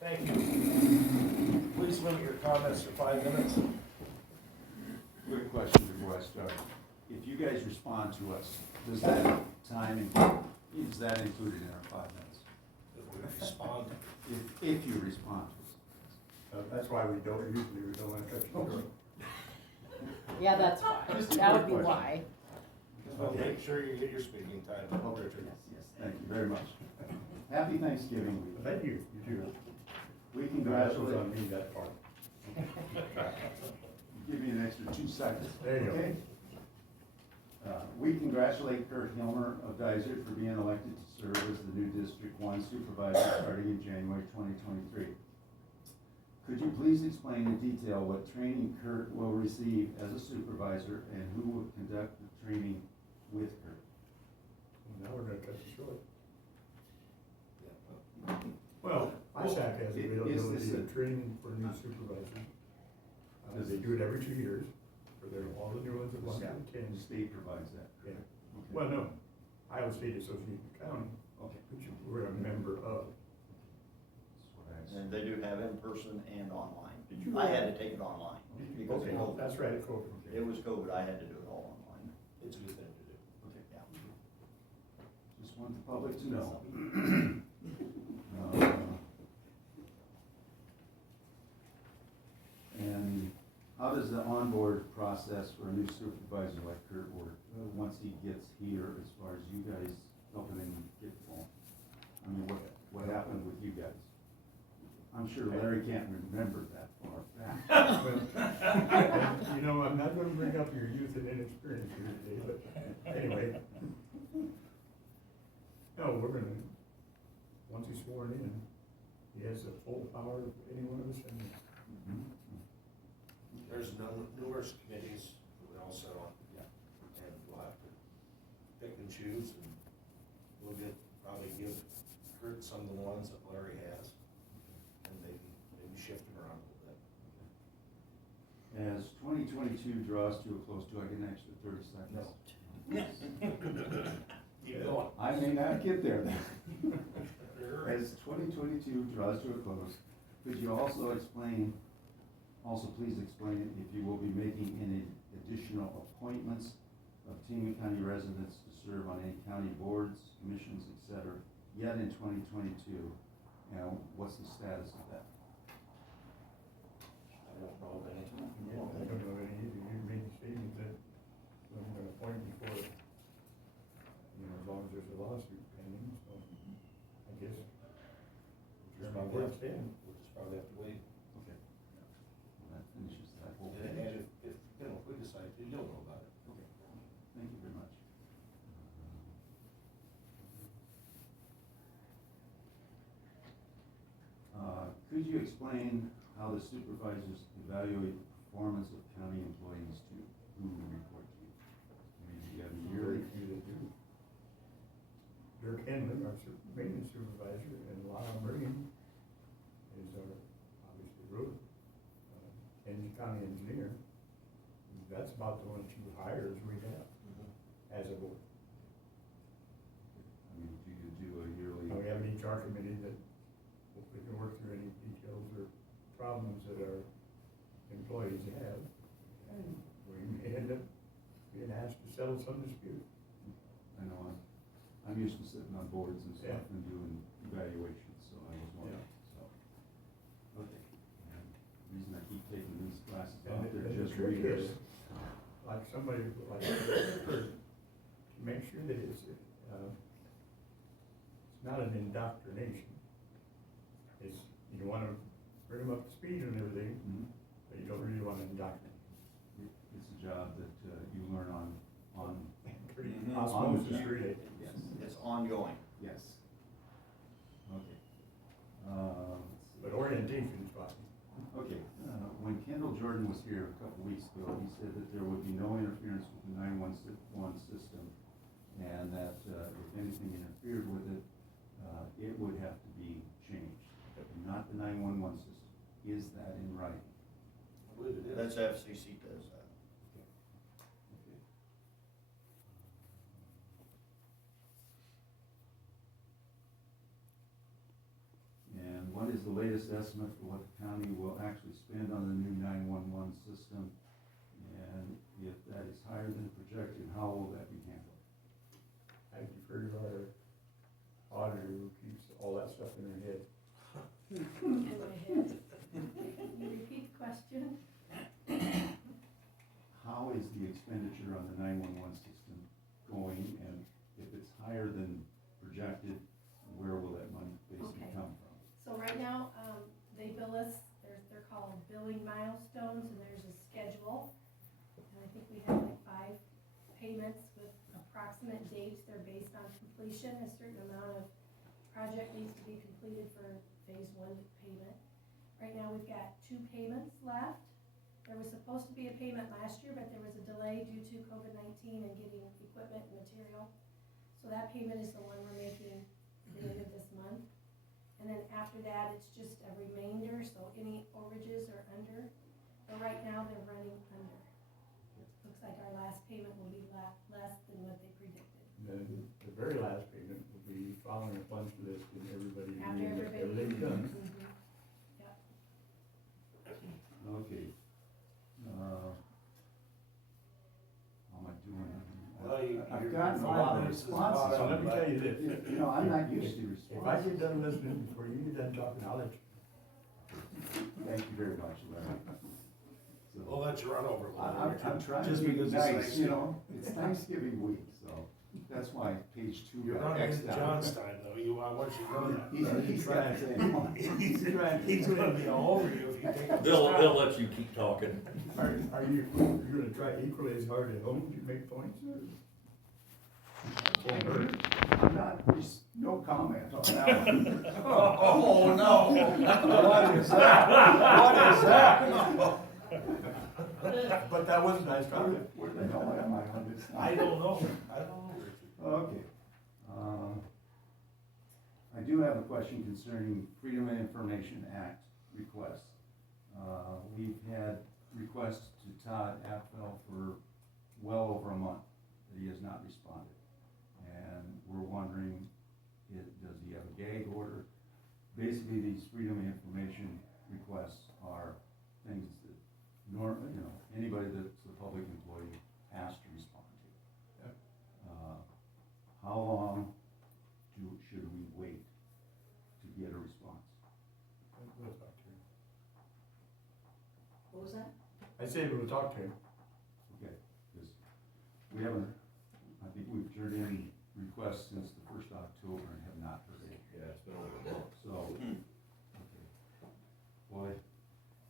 Thank you. Please limit your comments to 5 minutes. Quick question before I start. If you guys respond to us, does that is that included in our 5 minutes? If we respond, If you respond to us. That's why we don't want to touch it. Yeah, that's why. Just a That would quick be question. why. just make sure you get your speaking time. Okay, yes, thank you very much. Happy Thanksgiving week. Thank you, you too. We That was congratulate, on me, that part. give me an extra 2 seconds. There you go. Okay? We congratulate Kurt Hilmer of Dysart for being elected to serve as the new District 1 Supervisor starting in January 2023. Could you please explain in detail what training Kurt will receive as a supervisor and who will conduct the training with Kurt? Now we're gonna cut it short. Well, ISAC has Is availability this of training for new supervisors. They do it every 2 years, for all the new ones that want to attend. The state provides that. Yeah. Okay. Well, no, Iowa State Association of County, Okay. which we're a member of. That's what I And asked. they do have in person and online. I had to take it online because of Okay, COVID. that's right, COVID. It was COVID, I had to do it all online. It's a good thing to do. Okay. Yeah. Just want the public to know. And how does the onboard process for a new supervisor like Kurt work, once he gets here, as far as you guys helping him get going? I mean, what happened with you guys? I'm sure Larry can't remember that far back. You know, I'm not gonna bring up your youth and inexperience here today, but anyway. No, we're gonna, once he's sworn in, he has the full power of any one of us, and There's numerous committees that we all sit on. Yeah. And we'll have to pick and choose, and we'll probably give Kurt some of the ones that Larry has, and maybe shift them around a little bit. As 2022 draws to a close, do I get an extra 30 seconds? Keep going. I may not get there then. As 2022 draws to a close, could you also please explain if you will be making any additional appointments of Tama County residents to serve on any county boards, commissions, etc., yet in 2022, and what's the status of that? I don't know of any. yeah, I don't know any either. You made the statement that we're gonna appoint before, as long as there's a lawsuit pending, so I guess. Just Term probably works in. We'll just probably have to wait. Okay. Well, that finishes that whole And thing. if we decide to, you'll know about it. Okay, thank you very much. Could you explain how the supervisors evaluate the performance of county employees to who report to you? I mean, you got a yearly. Very few that do. Dirk Henley, our maintenance supervisor, and Lyle Murray is our, obviously, road, county engineer. That's about the only 2 hires we have as a board. I mean, do you do a yearly? We have an HR committee that hopefully can work through any details or problems that our employees have. And we may end up being asked to settle some dispute. I know I'm used to sitting on boards and stuff Yeah. and doing evaluations, so I was wondering, so. Okay. And the reason I keep taking these classes off, And they're the just trick readers. is, like somebody, like Kurt, to make sure that it's not an indoctrination. It's, you wanna bring them up to speed and everything, Mhm. but you don't really wanna indoctrinate. It's a job that you learn on, Pretty Mhm. osmosis, really. yes, It's ongoing. yes. Okay. Let's see. But orientation is fine. Okay, when Kendall Jordan was here a couple weeks ago, he said that there would be no interference with the 911 system, and that if anything interfered with it, it would have to be changed, not the 911 system. Is that in writing? I believe it is. That's FCC does that. Okay. And what is is the latest estimate for what the county will actually spend on the new 911 system? And if that is higher than projected, how will that be handled? I defer to our auditor who keeps all that stuff in her head. In my head. Can you repeat the question? How is the expenditure on the 911 system going? And if it's higher than projected, where will that money basically Okay. come from? So right now, they bill us, they're called billing milestones, and there's a schedule. And I think we have like 5 payments with approximate dates. They're based on completion. A certain amount of project needs to be completed for phase 1 payment. Right now, we've got 2 payments left. There was supposed to be a payment last year, but there was a delay due to COVID-19 and getting equipment and material. So that payment is the one we're making at the end of this month. And then after that, it's just a remainder, so any overages are under. But right now, they're running under. Looks like our last payment will be less than what they predicted. And then the very last payment will be following a punch list and everybody, After everybody. everything's done. Mhm. Yep. Okay. How am I doing? Well, I've you're- gotten a you're- lot of this is responses. about- So let me tell you this. You know, I'm not used to If I responses. get done listening before you get done talking, I'll let you. Thank you very much, Larry. So, We'll let you run over a little I'm bit. trying to Just be because it's nice, nice. you know, it's Thanksgiving week, so that's why page 2 You're got running X'd into out. John's time though, I want you to know that. He's got to He's gonna be all over you if you take it. They'll let you keep talking. Are you gonna try equally as hard at home to make points or? I'm not, there's no comment on that one. Oh, no. What is that? What is that? But that was nice talking. Where the hell am I on this? I don't know, Richard. Okay. I do have a question concerning Freedom of Information Act requests. We've had requests to Todd Apfel for well over a month that he has not responded. And we're wondering, does he have a gag order? Basically, these Freedom of Information requests are things that normally, you know, anybody that's a public employee has to respond to. Yep. How long should we wait to get a response? We'll talk to him. What was that? I said we'll talk to him. Okay, because we haven't, I think we've turned in requests since the 1st of October and have not heard it. Yeah, it's been over a month. So, okay. Boy,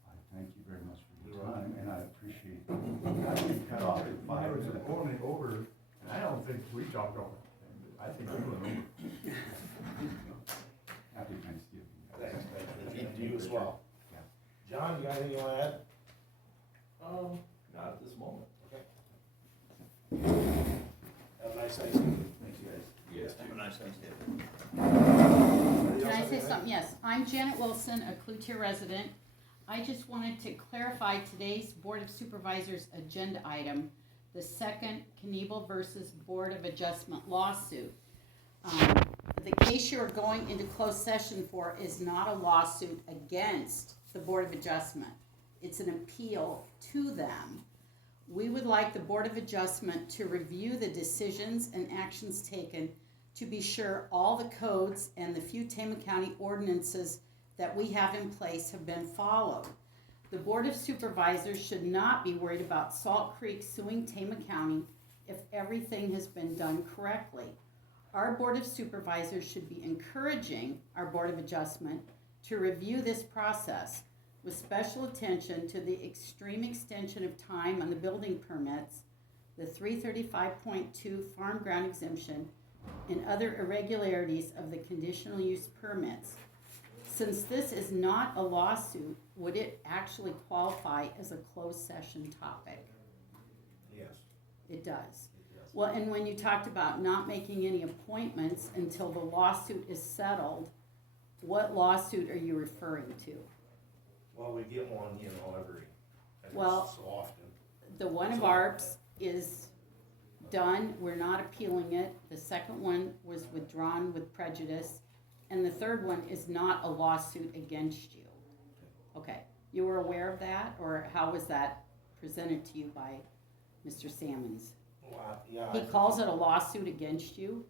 I thank you very much for your You're time, and I appreciate not being cut off at 5 I was minutes. only over, and I don't think we talked over. I think we went over. Happy Thanksgiving. Thanks, Richard, to you as well. Yeah. John, you got anything you wanna add? Not at this moment. Okay. Have a nice Thanksgiving. Thank you, guys. Yes. Have a nice Thanksgiving. Anybody Can else I have say anything? something? Yes, I'm Janet Wilson, a Cloutier resident. I just wanted to clarify today's Board of Supervisors agenda item, the second Knievel versus Board of Adjustment lawsuit. The case you're going into closed session for is not a lawsuit against the Board of Adjustment. It's an appeal to them. We would like the Board of Adjustment to review the decisions and actions taken to be sure all the codes and the few Tama County ordinances that we have in place have been followed. The Board of Supervisors should not be worried about Salt Creek suing Tama County if everything has been done correctly. Our Board of Supervisors should be encouraging our Board of Adjustment to review this process with special attention to the extreme extension of time on the building permits, the 335.2 farm ground exemption, and other irregularities of the conditional use permits. Since this is not a lawsuit, would it actually qualify as a closed session topic? Yes, It does. it does. Well, and when you talked about not making any appointments until the lawsuit is settled, what lawsuit are you referring to? Well, we get one, every Well- so often. The one of ARPS is done, we're not appealing it. The second one was withdrawn with prejudice, and the third one is not a lawsuit against you. Okay, you were aware of that, or how was that presented to you by Mr. Sammons? Well, yeah. I He think calls it a lawsuit against you?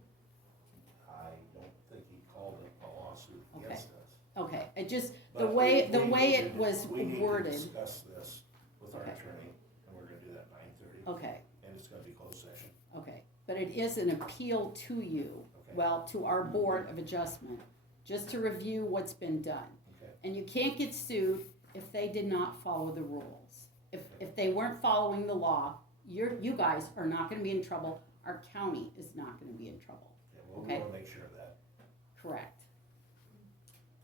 I don't think he called it a lawsuit Okay. against us. Okay, it just, the But way we need it to- was we need to worded, discuss this with our Okay. attorney, and we're gonna do that 9:30. okay, And it's gonna be closed session. okay. But it is an appeal to you, Okay. well, to our Board of Adjustment, just to review what's been done. Okay. And you can't get sued if they did not follow the rules. If they weren't following the law, you guys are not gonna be in trouble, our county is not gonna be in trouble. Yeah, we'll Okay. wanna make sure of that. Correct.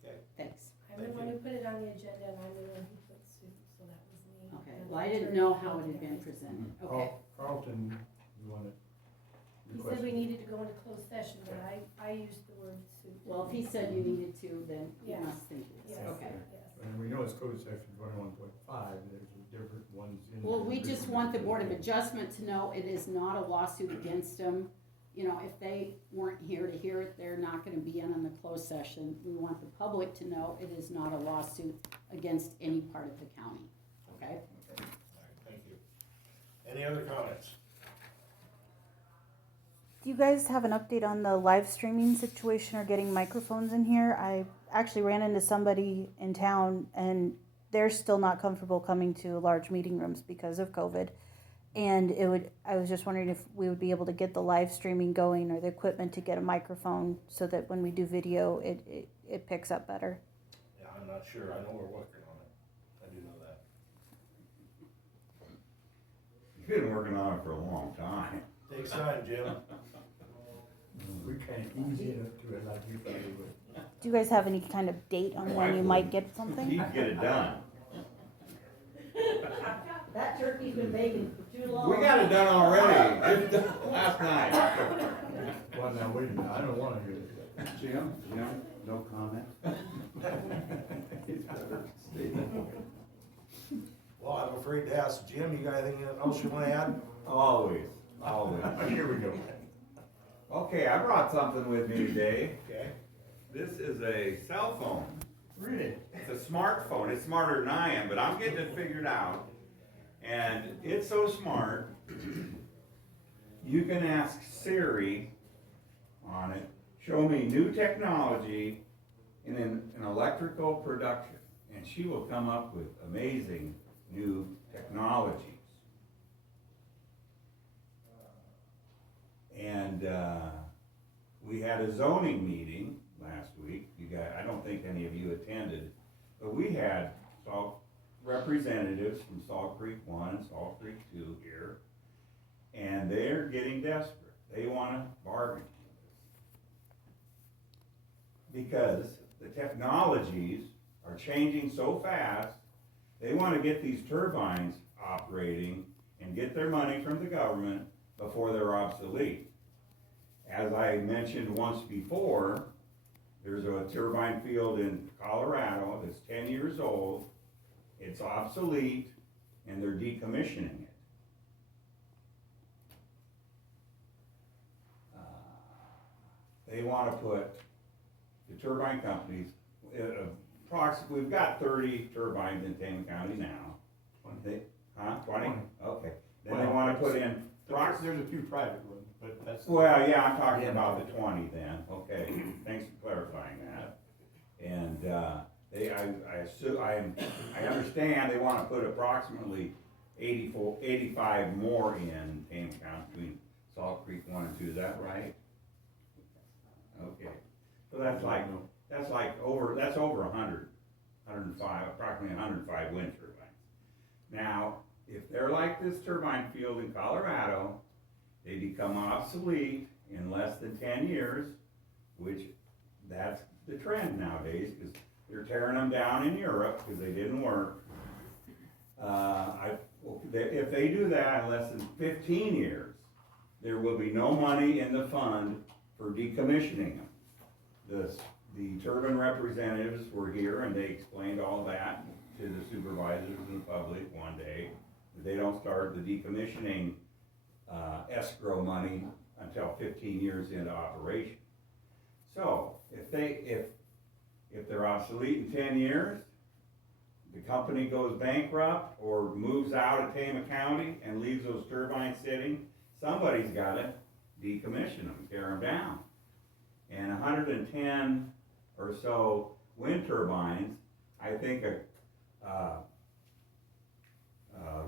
Okay. Thanks. I'm the Thank one you. who put it on the agenda and I'm the one who put suit, so that was me. Okay, And well, I the didn't attorney know how it called had been guys. presented, okay. Carlton, you wanna He request? said we needed to go into closed session, but I used the word suit. Well, if he said you needed to, then you Yes. must think it is, Yes, okay. yes. And we know it's code section 21.5, there's different ones in. Well, there. we just want the Board of Adjustment to know it is not a lawsuit against them. You know, if they weren't here to hear it, they're not gonna be in on the closed session. We want the public to know it is not a lawsuit against any part of the county, okay? All right, thank you. Any other comments? Do you guys have an update on the live streaming situation or getting microphones in here? I actually ran into somebody in town and they're still not comfortable coming to large meeting rooms because of COVID. And I was just wondering if we would be able to get the live streaming going or the equipment to get a microphone so that when we do video, it picks up better. Yeah, I'm not sure. I know we're working on it. I do know that. You've been working on it for a long time. Takes time, Jim. We can't ease into it like you probably would. Do you guys have any kind of date on when you might get something? He'd get it done. That turkey's been baking for too long. We got it done already, just last night. Well, now, wait a minute, I don't wanna hear this. Jim, no comment? It's better stated. Well, I'm afraid to ask Jim, you got anything else you wanna add? Always, always. Here we go. Okay, I brought something with me today. Okay. This is a cell phone. Really? It's a smartphone. It's smarter than I am, but I'm getting it figured out. And it's so smart, you can ask Siri on it, show me new technology in an electrical production, and she will come up with amazing new technologies. And we had a zoning meeting last week. You guys, I don't think any of you attended, but we had representatives from Salt Creek 1 and Salt Creek 2 here, and they're getting desperate. They want to bargain because the technologies are changing so fast. They want to get these turbines operating and get their money from the government before they're obsolete. As I mentioned once before, there's a turbine field in Colorado that's 10 years old. It's obsolete, and they're decommissioning it. They want to put the turbine companies, we've got 30 turbines in Tama County now. 20? 20? Okay. Then they want to put in There's a few private ones, but that's. well, yeah, I'm talking about the 20 then, okay, thanks for clarifying that. And, I understand they wanna put approximately 85 more in Tama County between Salt Creek 1 and 2, is that right? Okay, so that's over 100, 105, approximately 105 wind turbines. Now, if they're like this turbine field in Colorado, they become obsolete in less than 10 years, which that's the trend nowadays, because they're tearing them down in Europe because they didn't work. If they do that in less than 15 years, there will be no money in the fund for decommissioning them. The turbine representatives were here and they explained all that to the supervisors and the public one day. They don't start the decommissioning escrow money until 15 years into operation. So, if they're obsolete in 10 years, the company goes bankrupt or moves out of Tama County and leaves those turbines sitting, somebody's gotta decommission them, tear them down. And 110 or so wind turbines, I think a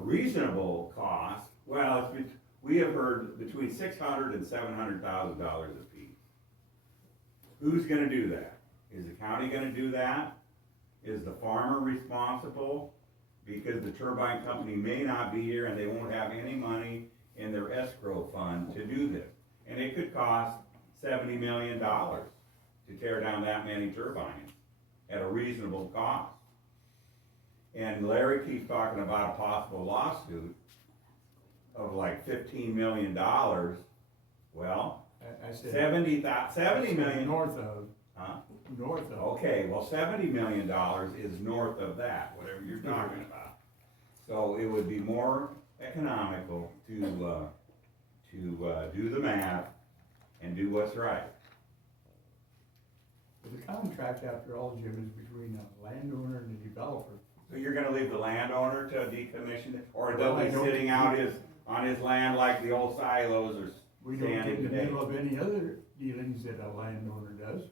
reasonable cost, well, we have heard between $600,000 and $700,000 a piece. Who's gonna do that? Is the county gonna do that? Is the farmer responsible? Because the turbine company may not be here and they won't have any money in their escrow fund to do this. And it could cost $70 million to tear down that many turbines at a reasonable cost. And Larry keeps talking about a possible lawsuit of like $15 million. Well, I said. 70 million. North of, Huh? north of. Okay, well, $70 million is north of that, whatever you're talking about. So it would be more economical to do the math and do what's right. But the contract, after all, Jim, is between a landowner and a developer. So you're gonna leave the landowner to decommission it, or Well, they'll I be don't- sitting out on his land like the old silos are We don't get standing in the today? middle of any other dealings that a landowner does,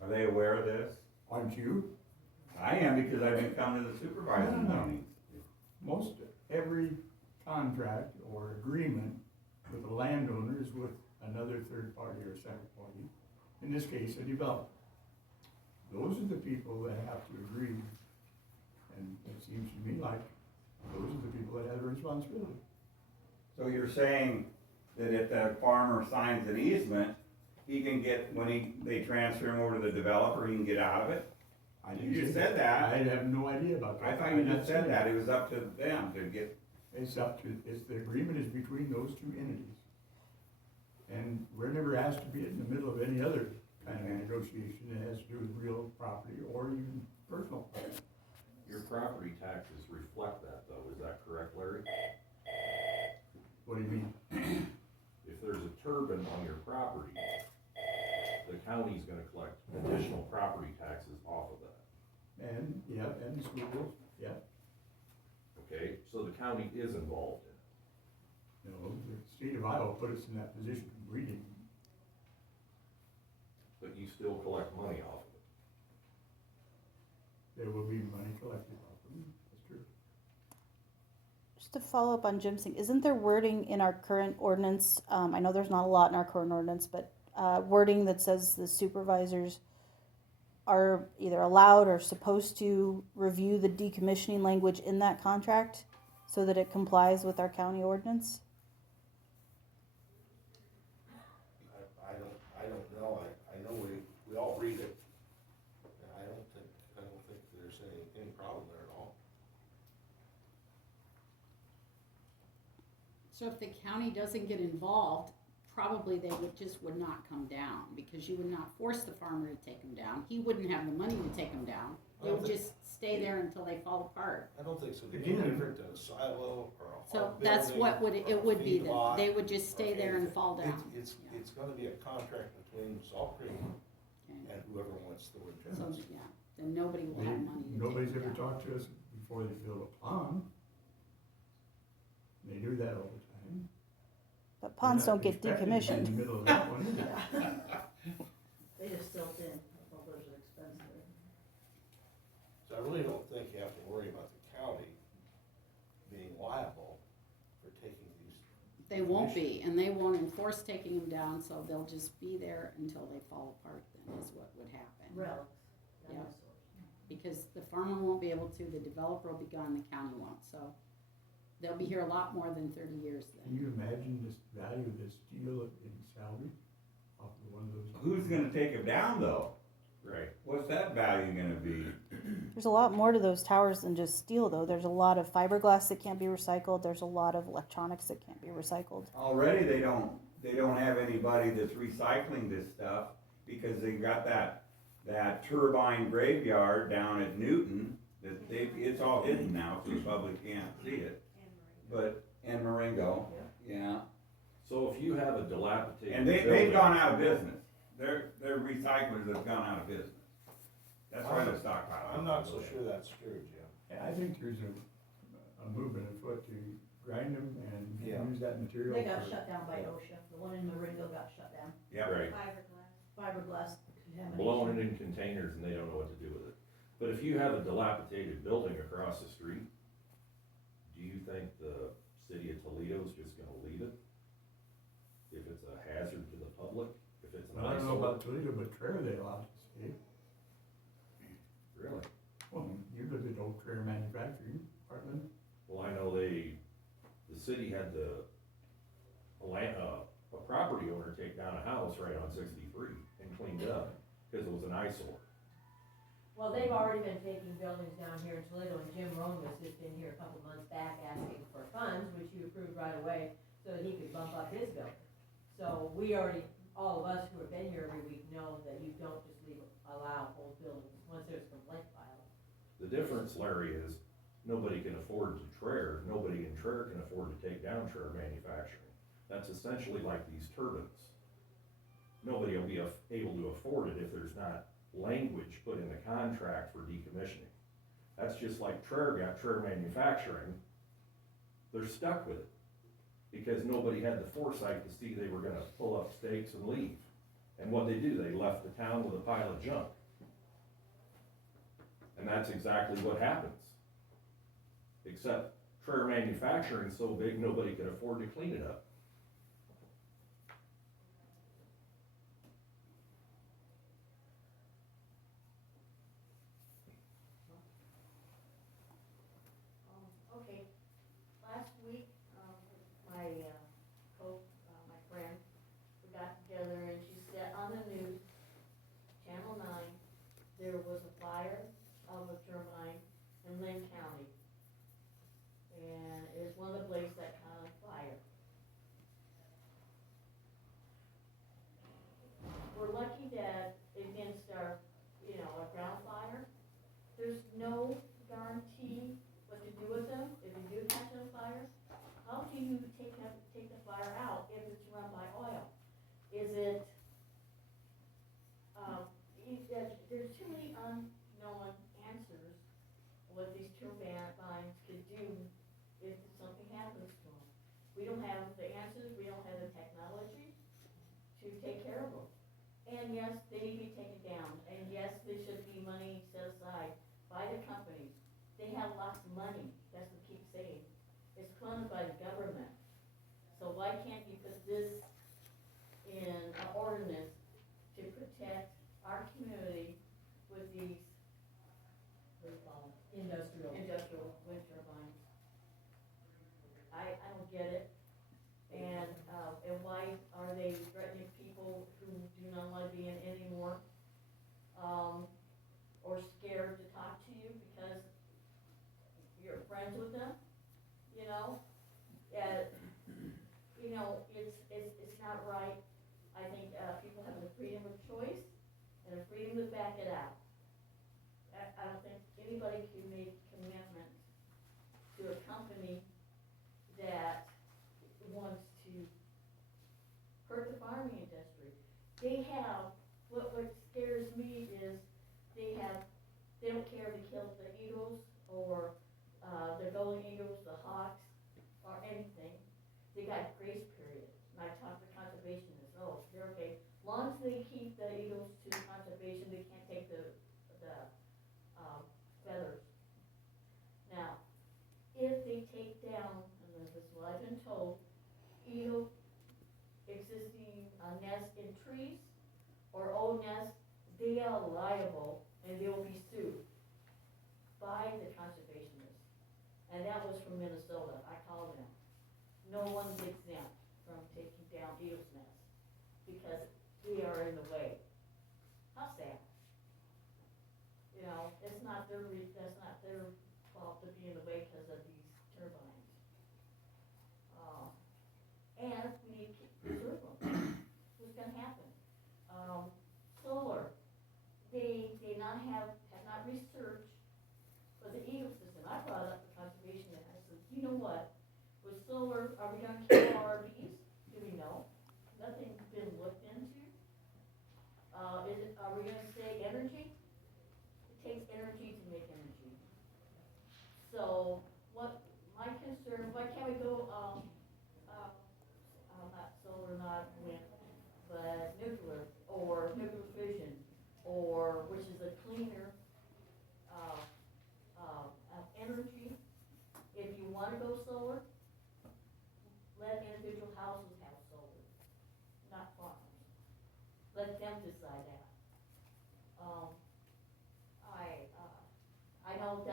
Are they aware of this? aren't you? I am, because I've been coming to the supervisor No. meetings. Most every contract or agreement with a landowner is with another third party or second party, in this case, a developer. Those are the people that have to agree, and it seems to me like those are the people that have the responsibility. So you're saying that if the farmer signs an easement, he can get, when they transfer him over to the developer, he can get out of it? I You didn't just say said that. I have no idea about that. I thought you just said that, it was up to them to get, It's up to, the agreement is between those two entities. And we're never asked to be in the middle of any other kind of negotiation that has to do with real property or even personal property. Your property taxes reflect that though, is that correct, Larry? What do you mean? If there's a turbine on your property, the county's gonna collect additional property taxes off of that, And, yeah, and schools, yeah, okay? So the county is involved in it. you know, the state of Iowa put us in that position, we didn't. But you still collect money off of it. There will be money collected off of them, that's true. Just to follow up on Jim's thing, isn't there wording in our current ordinance, I know there's not a lot in our current ordinance, but wording that says the supervisors are either allowed or supposed to review the decommissioning language in that contract so that it complies with our county ordinance? I don't know, I know we all read it, and I don't think there's any problem there at all. So if the county doesn't get involved, probably they would not come down, because you would not force the farmer to take them down. He wouldn't have the money to take them down. They would just stay there until they fall apart. I don't think so, they're Again. different than a silo or a So hog that's building what or it would be, feedlot that they would just stay or there and anything. fall down. It's Yeah. gonna be a contract between Salt Creek Okay. and whoever wants the wind So, turbines. yeah, then nobody will have money to take Nobody's them ever down. talked to us before they build a pond. They do that all the time. But ponds We're don't not get expected to be decommissioned. in the middle of that one either. They just tilt in, well, there's an expense there. So I really don't think you have to worry about the county being liable for taking these. They won't be, and they won't enforce taking them down, so they'll just be there until they fall apart, then is what would happen. Relics, Yeah. dinosaurs. Because the farmer won't be able to, the developer will be gone, the county won't, so they'll be here a lot more than 30 years Can then. you imagine this value of this steel in salary off of one of those? who's gonna take him down though? Right. What's that value gonna be? There's a lot more to those towers than just steel, though. There's a lot of fiberglass that can't be recycled. There's a lot of electronics that can't be recycled. Already they don't have anybody that's recycling this stuff because they've got that turbine graveyard down at Newton that it's all hidden now, so the public can't see it. But, and Marengo, yeah, So if you have a dilapidated and building. they've gone out of business. They're recyclers that have gone out of business. That's why they're stockpiling. I'm not so sure that's true, Jim. Yeah, I think there's a movement afoot to grind them and Yeah. use that material. They got for- shut down by OSHA, the one in Marengo got shut down, Yep. Right, fiberglass contamination. blowing it in containers and they don't know what to do with it. But if you have a dilapidated building across the street, do you think the city of Toledo is just gonna leave it? If it's a hazard to the public, if it's an I don't know eyesore? about Toledo, but Traer they allowed to stay. Really? Well, you live in Oak Traer Manufacturing, Heartland. Well, I know the city had a property owner take down a house right on 63 and cleaned it up, cause it was an eyesore. Well, they've already been taking buildings down here in Toledo, and Jim Rohn was just in here a couple months back asking for funds, which you approved right away, so that he could bump up his building. So we already, all of us who have been here every week know that you don't just allow old buildings, once there's a complaint filed. The difference, Larry, is nobody can afford to Traer, nobody in Traer can afford to take down Traer Manufacturing. That's essentially like these turbines. Nobody will be able to afford it if there's not language put in the contract for decommissioning. That's just like Traer got Traer Manufacturing, they're stuck with it. Because nobody had the foresight to see they were gonna pull up stakes and leave. And what they do, they left the town with a pile of junk. And that's exactly what happens. Except Traer Manufacturing's so big, nobody could afford to clean it up. Okay, last week, my friend, we got together and she said on the news, Channel 9, there was a fire of a turbine in Lynn County. And it's one of the places that kind of fire. We're lucky that against our, a ground fire, there's no guarantee what to do with them if you do catch on fire. How do you take the fire out if it's run by oil? Is it, there's too many unknown answers what these turbines could do if something happens to them. We don't have the answers, we don't have the technology to take care of them. And yes, they need to be taken down, and yes, there should be money set aside by the companies. They have lots of money, that's what I keep saying. It's funded by the government. So why can't you put this in an ordinance to protect our community with these, what do you call them? Industrial wind turbines. I don't get it. And why are they threatening people who do not want to be in anymore? Or scared to talk to you because you're friends with them, it's not right. I think, people have the freedom of choice and the freedom to back it out. I don't think anybody can make commitments to a company that wants to hurt the farming industry. They have, what scares me is they don't care if they kill the eagles or the golden eagles, the hawks, or anything. They got grace period. And I talked to conservationists, they're okay. As long as they keep the eagles to conservation, they can't take the feathers. Now, if they take down, and this is what I've been told, eagle existing nests in trees or old nests, they are liable and they will be sued by the conservationists. And that was from Minnesota, I called them. No one's exempt from taking down eagle's nests because they are in the way. How sad. That's not their fault to be in the way because of these turbines. And we need to preserve them. What's gonna happen? Solar, they have not researched for the eagle system. I brought up the conservation and I said, you know what? With solar, are we gonna kill our bees? Do we know? Nothing's been looked into.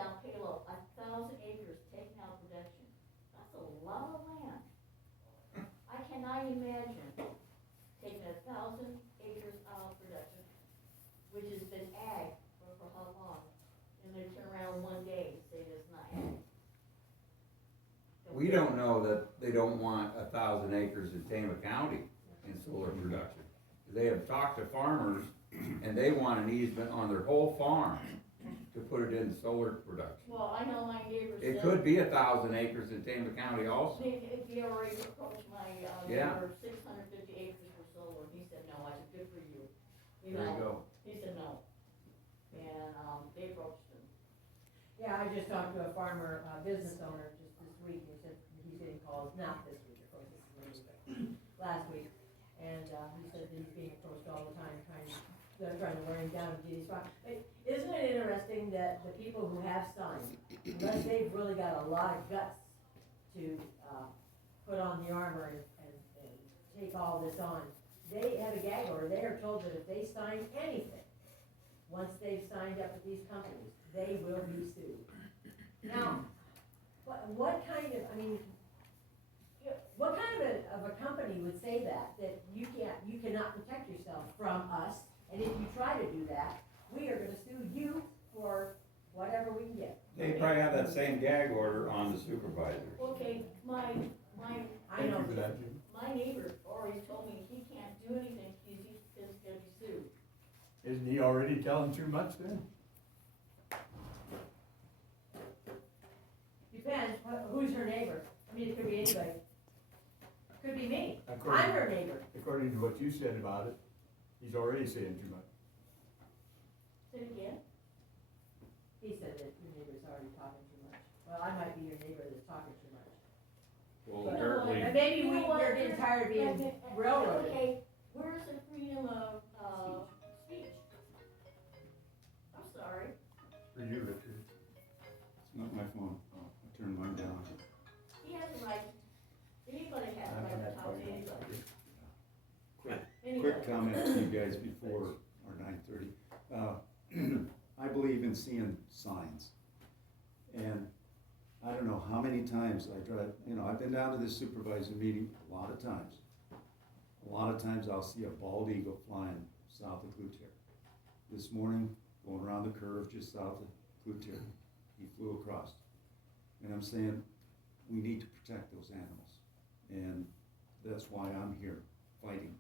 down payload, 1,000 acres taken out of production. That's a lot of land. I cannot imagine taking 1,000 acres out of production, which has been ag for how long? And they turn around one day and say it's not ag. We don't know that they don't want 1,000 acres in Tama County in solar production. They have talked to farmers, and they want an easement on their whole farm to put it in solar production. Well, I know my neighbor said. It could be 1,000 acres in Tama County also. They already approached my, Yeah. neighbor, 650 acres for solar, he said, no, I said, good for you. There you go. He said, no. And, they approached him. Yeah, I just talked to a farmer, business owner just this week, he said he's getting calls, not this week, of course, this is maybe, but last week. And, he said that he's being approached all the time, they're trying to wear him down and get his farm. But isn't it interesting that the people who have signed, unless they've really got a lot of guts to, put on the armor and take all this on, they have a gag order, they are told that if they sign anything, once they've signed up with these companies, they will be sued. Now, what kind of, I mean, what kind of a company would say that you cannot protect yourself from us, and if you try to do that, we are gonna sue you for whatever we can get. They probably have that same gag order on the supervisors. Okay, my I know. Thank you for that, Jim. My neighbor already told me he can't do anything, he's gonna be sued. Isn't he already telling too much then? Depends, who's her neighbor? I mean, it could be anybody. Could be me. I'm According- her neighbor. According to what you said about it, he's already saying too much. Say it again? He said that your neighbor's already talking too much. Well, I might be your neighbor that's talking too much. Well, But- apparently, And maybe You know what? you're getting tired of being railroaded. Okay, where's the freedom of, speech? I'm sorry. For you, Richard. It's not my phone. Oh, I turned mine down. He has a right, anybody has a right to talk to anybody. Quick Anybody. comment to you guys before our 9:30. I believe in seeing signs. And I don't know how many times I drive, I've been down to this supervisor meeting a lot of times. A lot of times I'll see a bald eagle flying south of Cloutier. This morning, going around the curve just south of Cloutier, he flew across. And I'm saying, we need to protect those animals. And that's why I'm here, fighting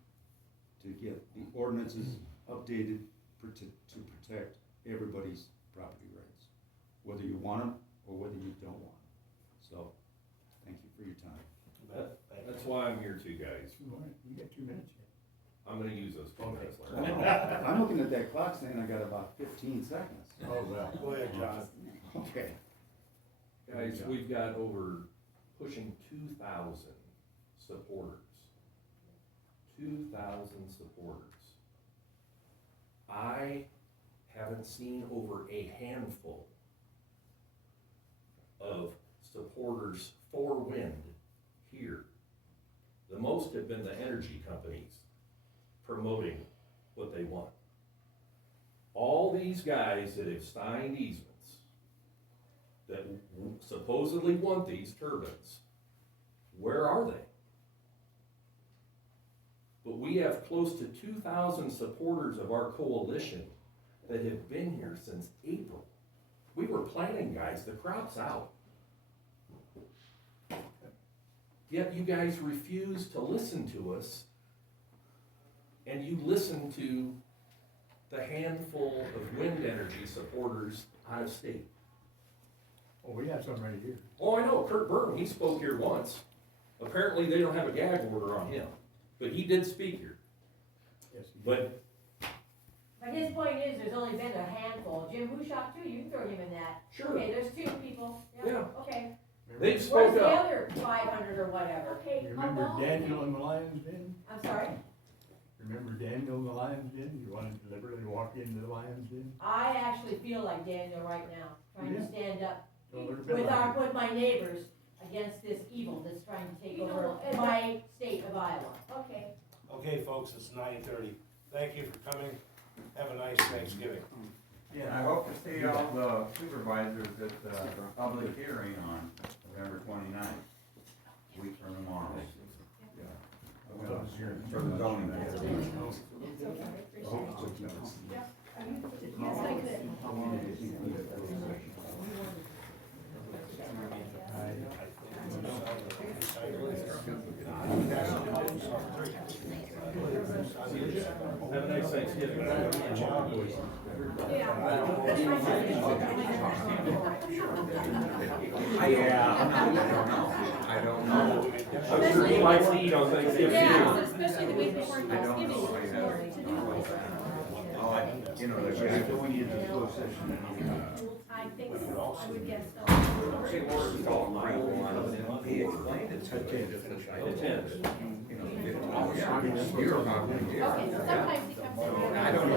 to get the ordinances updated to protect everybody's property rights, whether you want them or whether you don't want them. So, thank you for your time. that's why I'm here too, guys. You got 2 minutes yet. I'm gonna use those 2 minutes, Oh, Larry. I'm looking at that clock saying I got about 15 seconds. Oh, well. Go ahead, John. Okay. Guys, we've got over pushing 2,000 supporters. 2,000 supporters. I haven't seen over a handful of supporters for wind here. The most have been the energy companies promoting what they want. All these guys that have signed easements that supposedly want these turbines, where are they? But we have close to 2,000 supporters of our coalition that have been here since April. We were planning, guys, the crop's out. Yet you guys refuse to listen to us, and you listen to the handful of wind energy supporters out of state. Oh, we have some right here. Oh, I know, Kurt Burton, he spoke here once. Apparently, they don't have a gag order on him, but he did speak here. Yes, he did. But But his point is, there's only been a handful. Jim Hushop too, you can throw him in that. sure, Okay, there's 2 people. Yeah. Okay. they've Where's spoke the up. other 500 or whatever? Okay, You remember about- Daniel in the Lion's Den? I'm sorry? Remember Daniel in the Lion's Den? You wanted to deliberately walk into the Lion's Den? I actually feel like Daniel right now, trying to Yeah. stand up Well, there's been with like- with my neighbors against this evil that's trying to take You know, over and- my state of Iowa. Okay, Okay, folks, it's 9:30. Thank you for coming. Have a nice Thanksgiving. I hope to see all the supervisors at the public hearing on November 29th, a week from tomorrow. For the zoning board. Yes, I could. How long do you think we have? Have a nice Thanksgiving. I don't know. I'm sure he likes to eat on Thanksgiving. Yeah, especially the week before Thanksgiving, it's more to do. You know, We're going into closed session. I think so, I would guess so. He explained it to me. It is. You know, 50 years. You're not gonna hear. Okay, sometimes he comes in. I don't know.